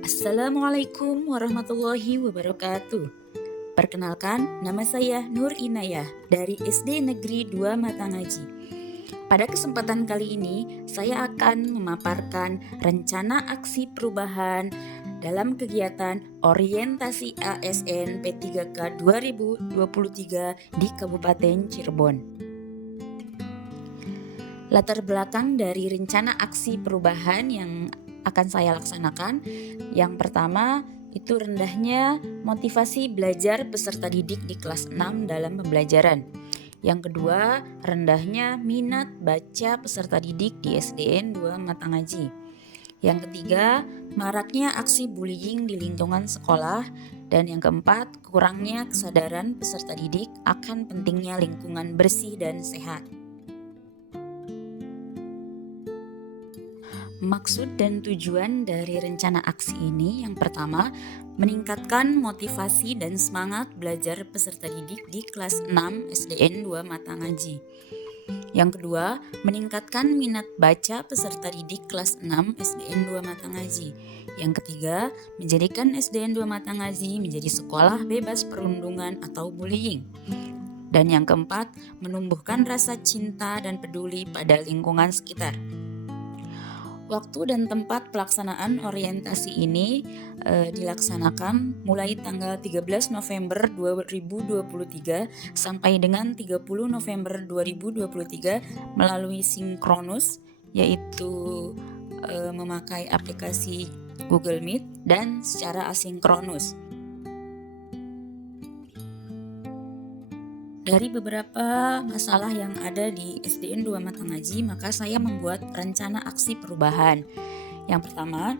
Assalamualaikum warahmatullahi wabarakatuh. Perkenalkan, nama saya Nur Inayah dari SD Negeri 2 Matangaji. Pada kesempatan kali ini, saya akan memaparkan rencana aksi perubahan dalam kegiatan orientasi ASN P3K 2023 di Kabupaten Cirebon. Latar belakang dari rencana aksi perubahan yang akan saya laksanakan, yang pertama itu rendahnya motivasi belajar peserta didik di kelas 6 dalam pembelajaran. Yang kedua, rendahnya minat baca peserta didik di SDN 2 Matangaji. Yang ketiga, maraknya aksi bullying di lingkungan sekolah. Dan yang keempat, kurangnya kesadaran peserta didik akan pentingnya lingkungan bersih dan sehat. Maksud dan tujuan dari rencana aksi ini yang pertama, meningkatkan motivasi dan semangat belajar peserta didik di kelas 6 SDN 2 Matangaji. Yang kedua, meningkatkan minat baca peserta didik kelas 6 SDN 2 Matangaji. Yang ketiga, menjadikan SDN 2 Matangaji menjadi sekolah bebas perundungan atau bullying. Dan yang keempat, menumbuhkan rasa cinta dan peduli pada lingkungan sekitar. Waktu dan tempat pelaksanaan orientasi ini dilaksanakan mulai tanggal 13 November 2023 sampai dengan 30 November 2023 melalui sinkronus, yaitu memakai aplikasi Google Meet, dan secara asinkronus. Dari beberapa masalah yang ada di SDN 2 Matangaji, maka saya membuat rencana aksi perubahan. Yang pertama,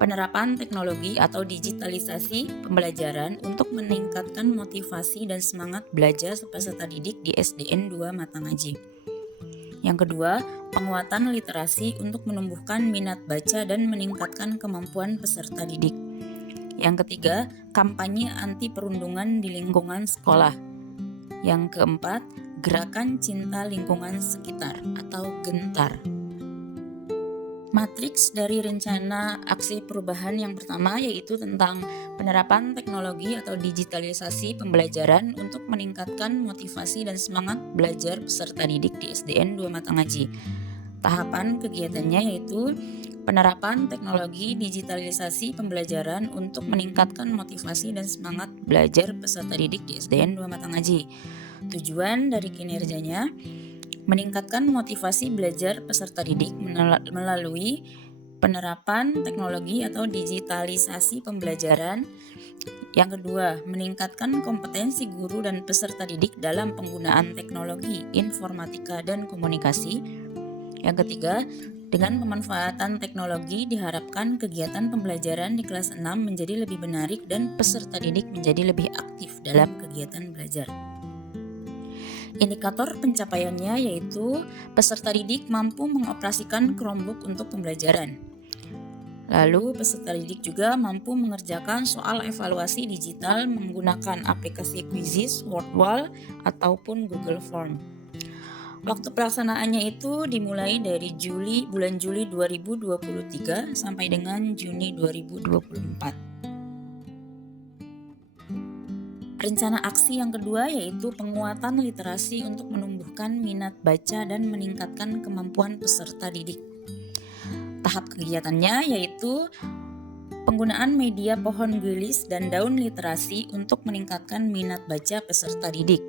penerapan teknologi atau digitalisasi pembelajaran untuk meningkatkan motivasi dan semangat belajar peserta didik di SDN 2 Matangaji. Yang kedua, penguatan literasi untuk menumbuhkan minat baca dan meningkatkan kemampuan peserta didik. Yang ketiga, kampanye anti perundungan di lingkungan sekolah. Yang keempat, gerakan cinta lingkungan sekitar atau GENTAR. Matriks dari rencana aksi perubahan yang pertama yaitu tentang penerapan teknologi atau digitalisasi pembelajaran untuk meningkatkan motivasi dan semangat belajar peserta didik di SDN 2 Matangaji. Tahapan kegiatannya yaitu penerapan teknologi digitalisasi pembelajaran untuk meningkatkan motivasi dan semangat belajar peserta didik di SDN 2 Matangaji. Tujuan dari kinerjanya meningkatkan motivasi belajar peserta didik melalui penerapan teknologi atau digitalisasi pembelajaran. Yang kedua, meningkatkan kompetensi guru dan peserta didik dalam penggunaan teknologi informatika dan komunikasi. Yang ketiga, dengan pemanfaatan teknologi diharapkan kegiatan pembelajaran di kelas 6 menjadi lebih menarik dan peserta didik menjadi lebih aktif dalam kegiatan belajar. Indikator pencapaiannya yaitu peserta didik mampu mengoperasikan Chromebook untuk pembelajaran. Lalu peserta didik juga mampu mengerjakan soal evaluasi digital menggunakan aplikasi Quizizz, Wordwall, ataupun Google Form. Waktu pelaksanaannya itu dimulai dari bulan Juli 2023 sampai dengan Juni 2024. Rencana aksi yang kedua yaitu penguatan literasi untuk menumbuhkan minat baca dan meningkatkan kemampuan peserta didik. Tahap kegiatannya yaitu penggunaan media pohon gelis dan daun literasi untuk meningkatkan minat baca peserta didik.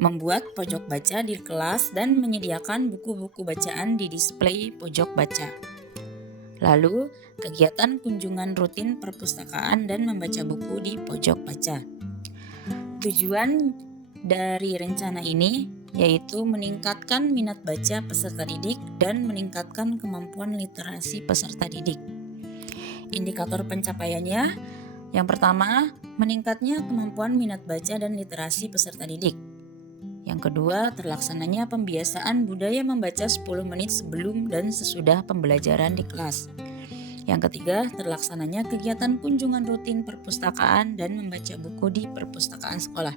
Membuat pojok baca di kelas dan menyediakan buku-buku bacaan di display pojok baca. Lalu, kegiatan kunjungan rutin perpustakaan dan membaca buku di pojok baca. Tujuan dari rencana ini yaitu meningkatkan minat baca peserta didik dan meningkatkan kemampuan literasi peserta didik. Indikator pencapaiannya, yang pertama, meningkatnya kemampuan minat baca dan literasi peserta didik. Yang kedua, terlaksananya pembiasaan budaya membaca 10 menit sebelum dan sesudah pembelajaran di kelas. Yang ketiga, terlaksananya kegiatan kunjungan rutin perpustakaan dan membaca buku di perpustakaan sekolah.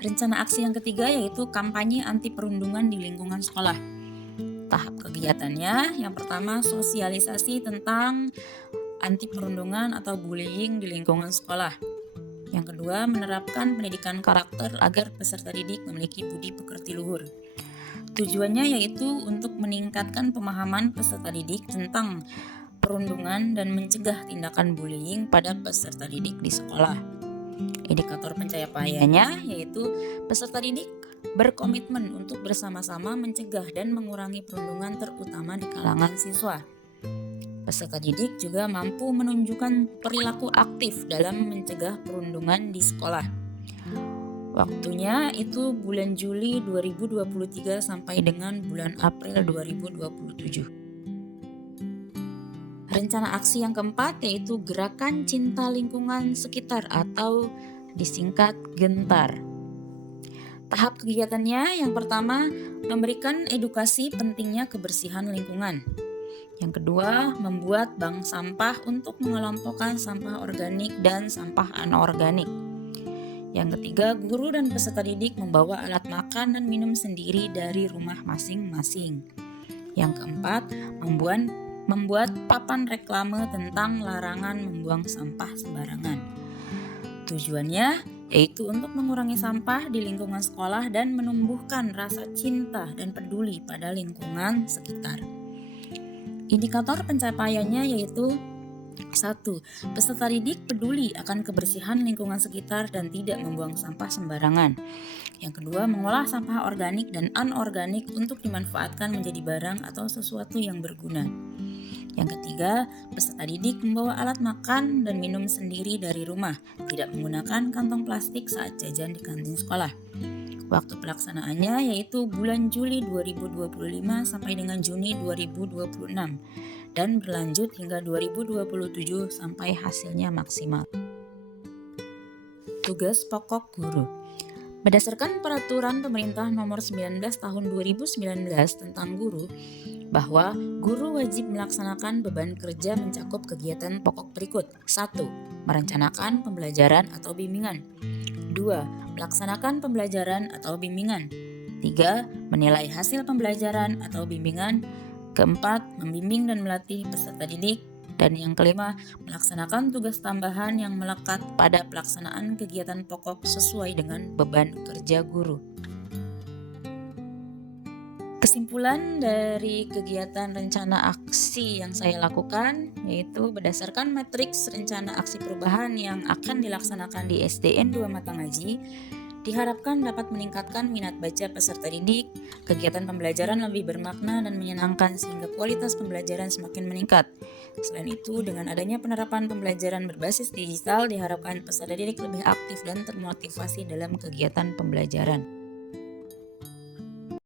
Rencana aksi yang ketiga yaitu kampanye anti perundungan di lingkungan sekolah. Tahap kegiatannya yang pertama sosialisasi tentang anti perundungan atau bullying di lingkungan sekolah. Yang kedua, menerapkan pendidikan karakter agar peserta didik memiliki budi pekerti luhur. Tujuannya yaitu untuk meningkatkan pemahaman peserta didik tentang perundungan dan mencegah tindakan bullying pada peserta didik di sekolah. Indikator pencapaiannya yaitu peserta didik berkomitmen untuk bersama-sama mencegah dan mengurangi perundungan terutama di kalangan siswa. Peserta didik juga mampu menunjukkan perilaku aktif dalam mencegah perundungan di sekolah. Waktunya itu bulan Juli 2023 sampai dengan bulan April 2027. Rencana aksi yang keempat yaitu Gerakan Cinta Lingkungan Sekitar atau disingkat GENTAR. Tahap kegiatannya yang pertama memberikan edukasi pentingnya kebersihan lingkungan. Yang kedua, membuat bank sampah untuk mengelompokkan sampah organik dan sampah anorganik. Yang ketiga, guru dan peserta didik membawa alat makan dan minum sendiri dari rumah masing-masing. Yang keempat, membuat papan reklame tentang larangan membuang sampah sembarangan. Tujuannya yaitu untuk mengurangi sampah di lingkungan sekolah dan menumbuhkan rasa cinta dan peduli pada lingkungan sekitar. Indikator pencapaiannya yaitu 1. Peserta didik peduli akan kebersihan lingkungan sekitar dan tidak membuang sampah sembarangan. Yang kedua, mengolah sampah organik dan anorganik untuk dimanfaatkan menjadi barang atau sesuatu yang berguna. Yang ketiga, peserta didik membawa alat makan dan minum sendiri dari rumah, tidak menggunakan kantong plastik saat jajan di kantin sekolah. Waktu pelaksanaannya yaitu bulan Juli 2025 sampai dengan Juni 2026 dan berlanjut hingga 2027 sampai hasilnya maksimal. Tugas pokok guru. Berdasarkan peraturan pemerintah nomor 19 tahun 2019 tentang guru, bahwa guru wajib melaksanakan beban kerja mencakup kegiatan pokok berikut. 1. Merencanakan pembelajaran atau bimbingan. 2. Melaksanakan pembelajaran atau bimbingan. 3. Menilai hasil pembelajaran atau bimbingan. Keempat, membimbing dan melatih peserta didik. Dan yang kelima, melaksanakan tugas tambahan yang melekat pada pelaksanaan kegiatan pokok sesuai dengan beban kerja guru. Kesimpulan dari kegiatan rencana aksi yang saya lakukan yaitu berdasarkan matriks rencana aksi perubahan yang akan dilaksanakan di SDN 2 Matangaji, diharapkan dapat meningkatkan minat baca peserta didik, kegiatan pembelajaran lebih bermakna dan menyenangkan sehingga kualitas pembelajaran semakin meningkat. Selain itu, dengan adanya penerapan pembelajaran berbasis digital, diharapkan peserta didik lebih aktif dan termotivasi dalam kegiatan pembelajaran.